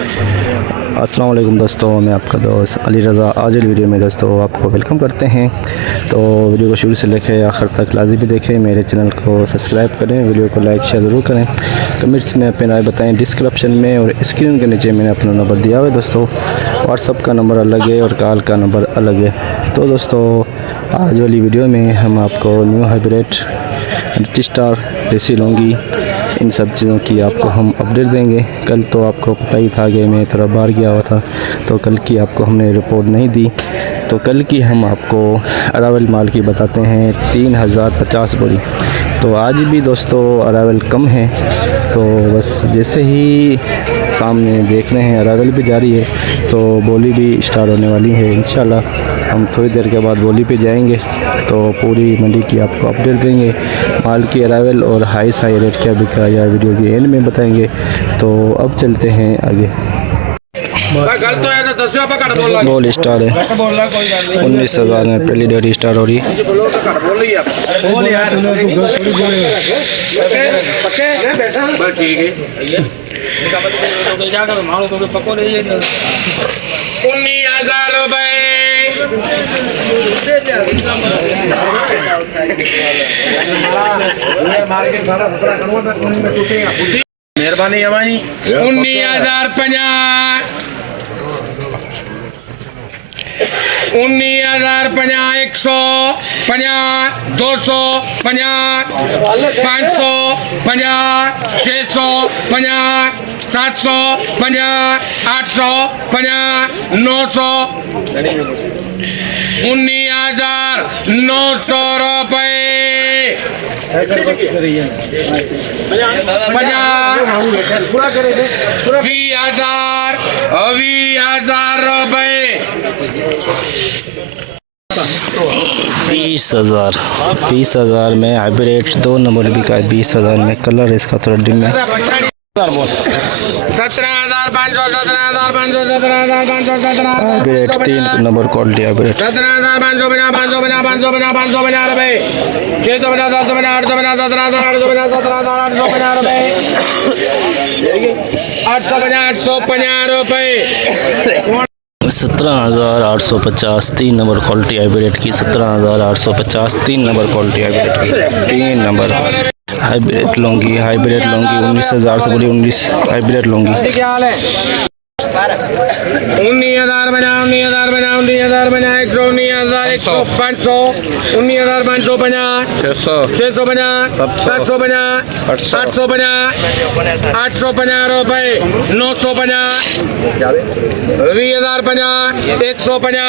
अस्सलाम वालेकुम दोस्तों, मैं आपका दोस्त अली रज़ा। आज की वीडियो में दोस्तों आपको वेलकम करते हैं। तो वीडियो को शुरू से लेकर आखिर तक लाज़मी देखें, मेरे चैनल को सब्सक्राइब करें, वीडियो को लाइक शेयर ज़रूर करें, कमेंट्स में अपनी राय बताएं। डिस्क्रिप्शन में और स्क्रीन के नीचे मैंने अपना नंबर दिया हुआ है दोस्तों। व्हाट्सअप का नंबर अलग है और कॉल का नंबर अलग है। तो दोस्तों आज वाली वीडियो में हम आपको न्यू हाइब्रिड स्टार देसी लौंगी इन सब चीज़ों की आपको हम अपडेट देंगे। कल तो आपको पता ही था कि मैं थोड़ा बाहर गया हुआ था, तो कल की आपको हमने रिपोर्ट नहीं दी। तो कल की हम आपको अरावल माल की बताते हैं 3050 बोरी। तो आज भी दोस्तों अरावल कम है, तो बस जैसे ही सामने देख रहे हैं अरावल भी जारी है, तो बोली भी स्टार्ट होने वाली है इंशाल्लाह। हम थोड़ी देर के बाद बोली पे जाएंगे, तो पूरी मंडी की आपको अपडेट देंगे। माल की अरावल और हाई रेट क्या बिका या वीडियो के एंड में बताएंगे। तो अब चलते हैं आगे। बोल स्टार है 19,000 में पहली डेट स्टार हो रही है। मेहरबानी हमारी 19,050 19,050 150 250 550 650 750 850 900 19,900 रुपये 20,000 रुपये 20,000 में हाइब्रिड 2 नंबर भी का 20,000 में। कलर इसका थोड़ा डिम है। 17,500 हाइब्रिड 3 नंबर क्वालिटी हाइब्रिड 17,550 रुपये 850 रुपये 17,850 3 नंबर क्वालिटी हाइब्रिड की। 17,850 3 नंबर क्वालिटी हाइब्रिड की। 3 नंबर हाइब्रिड लौंगी 19,000 से बड़ी 19 हाइब्रिड लौंगी। 19,000 बना 19,000 बना 19,000 बना 19,000 500 19,550 600 बना 700 बना 800 बना 850 रुपये 900 बना 20,050 150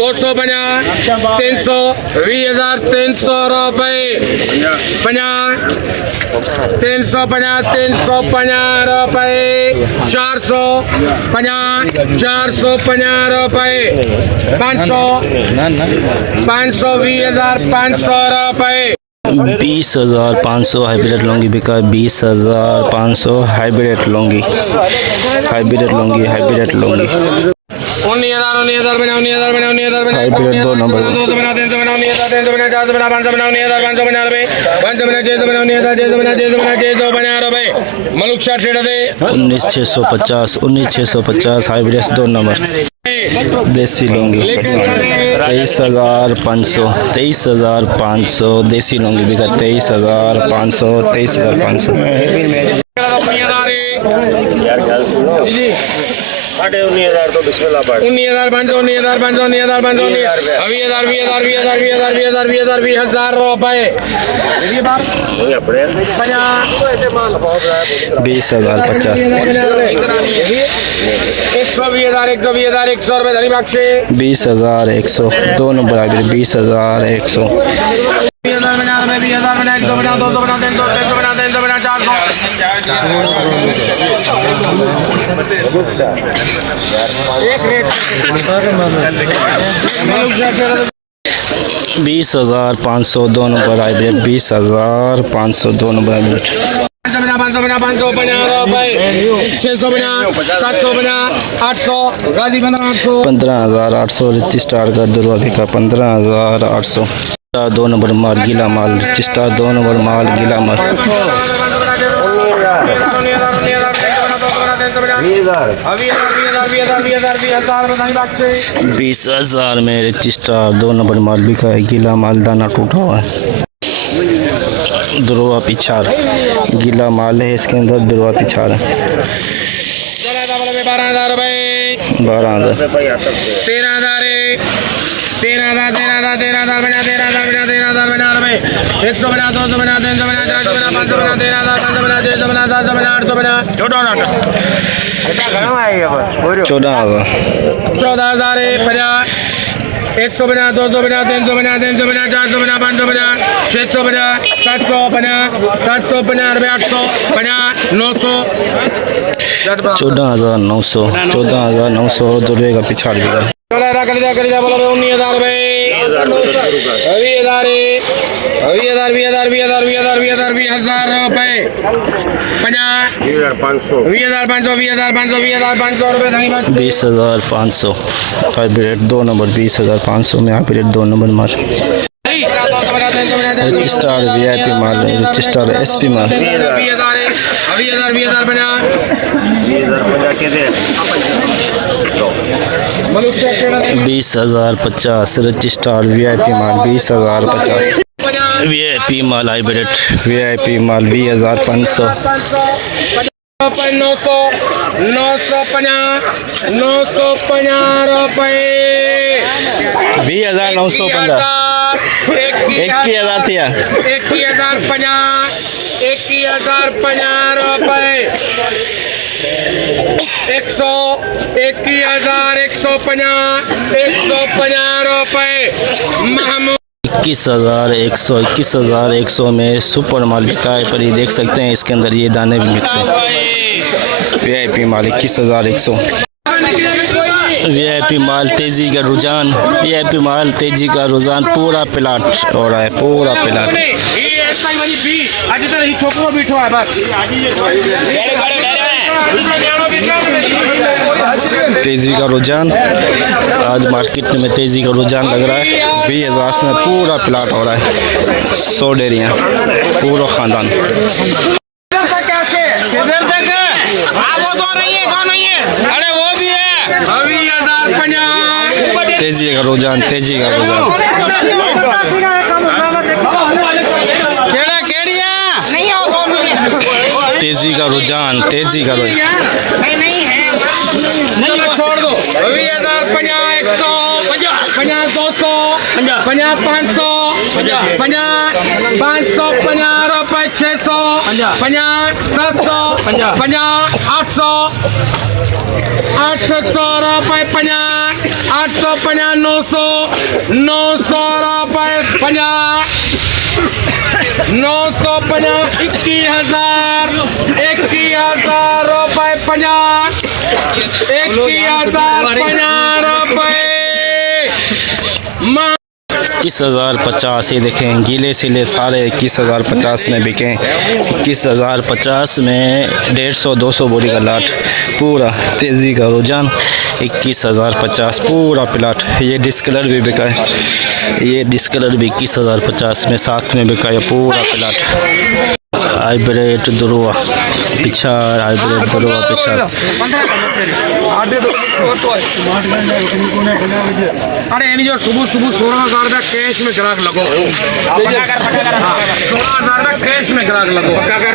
200 बना 300 20,300 रुपये 350 रुपये 450 रुपये 500 20,500 रुपये 20,500 हाइब्रिड लौंगी बिका। 20,500 हाइब्रिड लौंगी 19,000 बना 19,000 बना 19,000 बना हाइब्रिड 2 नंबर 300 बना 400 बना 500 बना 500 बना 19,000 500 बना रुपये 500 बना 600 बना 600 बना रुपये मलुक शाह ट्रेडर दे 19,650 हाइब्रिड 2 नंबर देसी लौंगी 23,500 देसी लौंगी बिका। 23,500 23,500 19,000 तो बिस्मिल्लाह पढ़ 19,500 20,000 रुपये 20,050 100 रुपये धनी बख्शे 20,100 2 नंबर हाइब्रिड 20,100 20,000 बना 20,000 बना 100 बना 200 बना 300 बना 400 एक rate 20,500 2 number hybrid 20,500 2 number hybrid 500 बना 550 रुपये 600 बना 700 बना 800 गाजी 15,800 रिच स्टार का दरवाजे का 15,800 2 नंबर माल गीला माल चिस्टा 2 नंबर माल गीला माल 20,000 20,000 में रजिस्टर 2 नंबर माल बिका है। गीला माल दाना टूटा हुआ है। दुरवा पिछाड़ गीला माल है, इसके अंदर दुरवा पिछाड़ है। 12,000 रुपये, 12,000 13,000 13,000 13,000 बना 13,000 बना रुपये, 100 बना 200 बना 300 बना 400 बना 500 बना 13,000 500 बना 600 बना 700 बना 800 बना 14,000 14,000 50, 100 बना 200 बना 300 बना 300 बना 400 बना 500 बना 600 बना 700 बना 700 बना 800 बना 900 14,900 14,900 दुर्वे का पिछाड़ बिका। कर जा बोलो 19,000 रुपये, 20,000 रुपये 50, 20,500 रुपये 20,500 हाइब्रिड 2 नंबर 20,500 में हाइब्रिड 2 नंबर माल। रजिस्टर VIP माल, रजिस्टर SP माल 20,050 रजिस्टर VIP माल 20,050 VIP माल हाइब्रिड VIP माल 20,500 950 रुपये 20,950 21,000 थिया 21,050 रुपये 150 रुपये महमूद 21,100 में सुपर माल बिका है। पर ये देख सकते हैं इसके अंदर ये दाने भी मिक्स हैं। VIP माल 21,100 VIP माल तेजी का रुझान VIP माल तेजी का रुझान पूरा प्लाट हो रहा है, पूरा प्लाट तेजी का रुझान। आज मार्केट में तेजी का रुझान लग रहा है। 20,000 में पूरा प्लाट हो रहा है। 100 डेरियाँ पूरा खानदान। अरे वो भी है तेजी का रुझान तेजी का रुझान तेजी का रुझान तेजी का रुझान छोड़ दो 20,000 50 100 50 200 50 500 50 रुपये 600 50 700 50 800 रुपये 50 850 900 रुपये 50 950 21,000 रुपये 50 21,050 रुपये 21,050 ये देखें गीले सिले सारे 21,050 में बिके। 21,050 में 150-200 बोरी का लाट पूरा तेज़ी का रुझान 21,050 पूरा प्लाट। ये डिस्कलर भी बिका है, ये डिस्कलर भी 21,050 में साथ में बिका है पूरा प्लाट। हाइब्रिड दुरुआ पिछाड़ हाइब्रिड दुरुआ पिछाड़ अरे यानी जो सुबह 16,000 का कैश में ग्राहक लगो 16,000 का कैश में ग्राहक लगो पक्का कर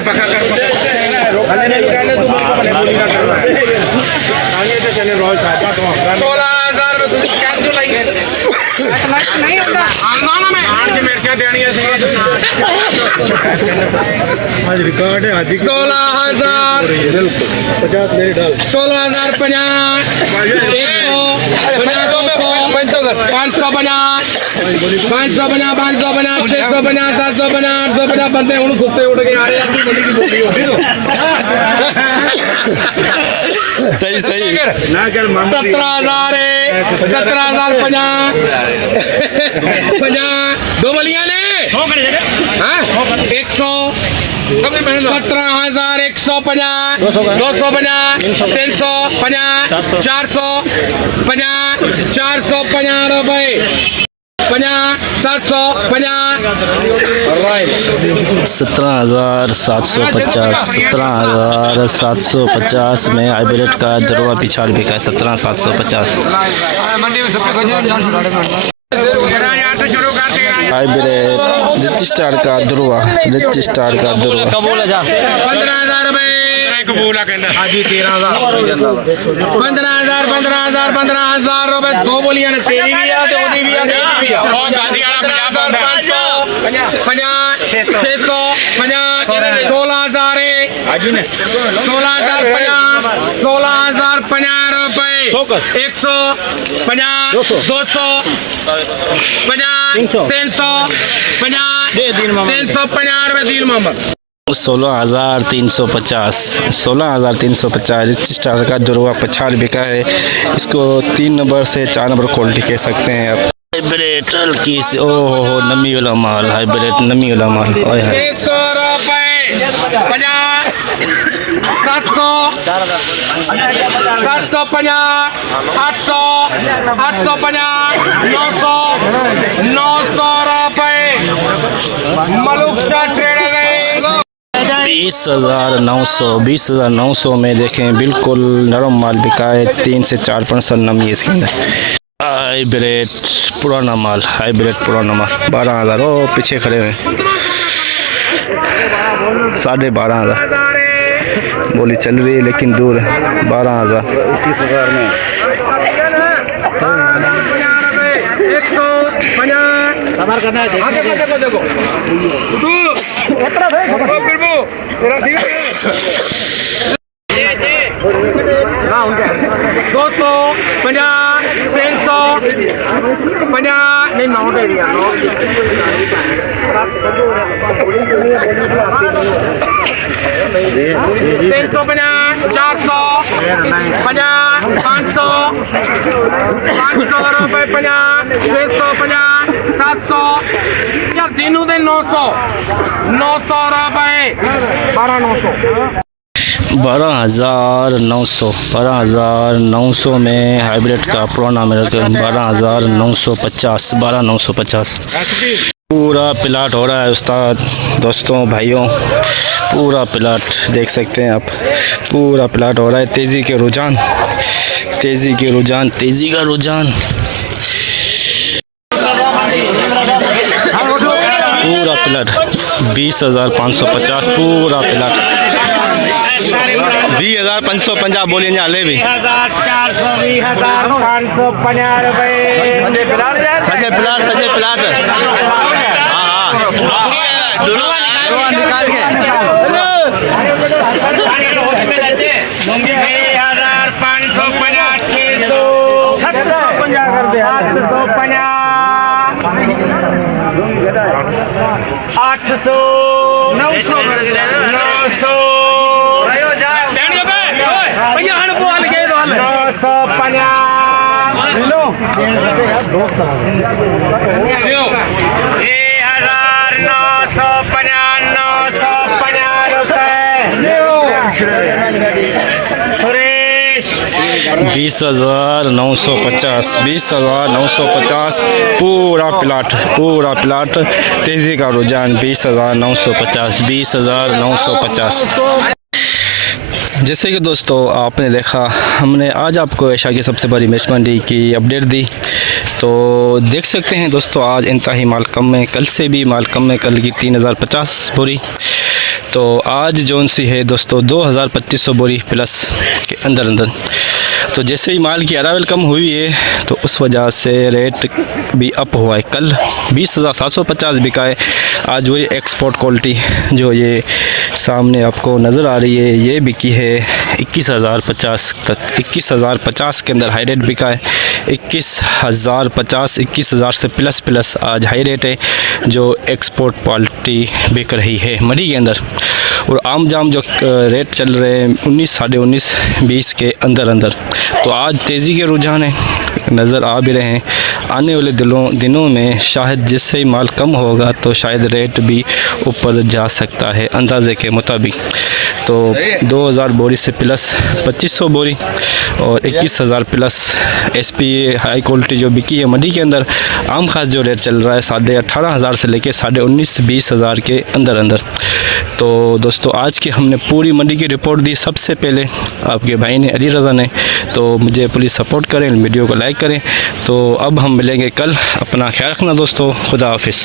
16,000 में तुझे क्या जो लगी नहीं होता आंदोलन में आज मेरे क्या देनी है 16,000 50 मेरे डाल 16,000 50 500 बना 600 बना 700 बना 800 बना बंदे उन सुते उठ के आ रहे हैं मंडी की बोली होती तो सही सही 17,000 50 दो बलियां ने 100 17,150 250 350 450 रुपये 17,750 17,750 में हाइब्रिड का दुर्वा पिछाड़ बिका है 17,750 हाइब्रिड रिच स्टार का दुर्वा 15,000 रुपए कबूल है कहना हाजी 13,000 15,000 रुपए दो बोलियां ने तेरी भी है तो ओदी भी है तेरी भी है और गाजी वाला 50 600 16,000 हाजी ने 16,050 रुपए 150 200 350 रुपए दिल मोहम्मद 16,350 रिच स्टार का दुर्वा पछाड़ बिका है। इसको 3 नंबर से 4 नंबर क्वालिटी कह सकते हैं आप। हाइब्रिड हल्की से ओहो नमी वाला माल हाइब्रिड नमी वाला माल 600 रुपए 750 800 900 रुपए मलुक ट्रेडर 20,900 में देखें बिल्कुल नरम माल बिका है 3 से 4% नमी है इसके अंदर। हाइब्रिड पुराना माल 12,000 ओ पीछे खड़े हुए 12,500 बोली चल रही है लेकिन दूर है 12,000 21,000 में 500 रुपए 650 700 यार तीनों दिन 900 रुपए 12,900 में हाइब्रिड का पुराना मेरा 12,950 पूरा प्लाट हो रहा है उस्ताद दोस्तों भाइयों पूरा प्लाट देख सकते हैं आप पूरा प्लाट हो रहा है तेज़ी का रुझान पूरा प्लाट 20,550 पूरा प्लाट 20,550 बोलिए यहाँ ले भी 420,550 रुपए सजे प्लाट हाँ निकाल के 800 900 20,950 पूरा प्लाट तेज़ी का रुझान 20,950 जैसे कि दोस्तों आपने देखा हमने आज आपको एशिया की सबसे बड़ी मैच मंडी की अपडेट दी तो देख सकते हैं दोस्तों आज इंतहाई माल कम है कल से भी माल कम है कल की 3,050 बोरी तो आज जोन सी है दोस्तों 2,2500 बोरी प्लस के अंदर तो जैसे ही माल की अरावल कम हुई है तो उस वजह से रेट भी अप हुआ है कल 20,750 बिका है आज वही एक्सपोर्ट क्वालिटी जो ये सामने आपको नज़र आ रही है ये बिकी है 21,050 तक 21,050 के अंदर हाई रेट बिका है 21,050 21,000 से प्लस आज हाई रेट है जो एक्सपोर्ट क्वालिटी बिक रही है मंडी के अंदर और आम जाम जो रेट चल रहे हैं 19 साढ़े 19 20 के अंदर तो आज तेज़ी के रुझान है नज़र आ भी रहे हैं। आने वाले दिनों में शायद जिससे ही माल कम होगा तो शायद रेट भी ऊपर जा सकता है अंदाजे के मुताबिक। तो 2000 बोरी से प्लस 2500 बोरी और 21,000 प्लस SP हाई क्वालिटी जो बिकी है मंडी के अंदर। आम खास जो रेट चल रहा है 18,500 से लेके 19,000-20,000 के अंदर अंदर। तो दोस्तों आज की हमने पूरी मंडी की रिपोर्ट दी सबसे पहले आपके भाई ने, अली रज़ा ने। तो मुझे प्लीज़ सपोर्ट करें, वीडियो को लाइक करें। तो अब हम मिलेंगे कल। अपना ख्याल रखना दोस्तों, खुदा हाफिज़।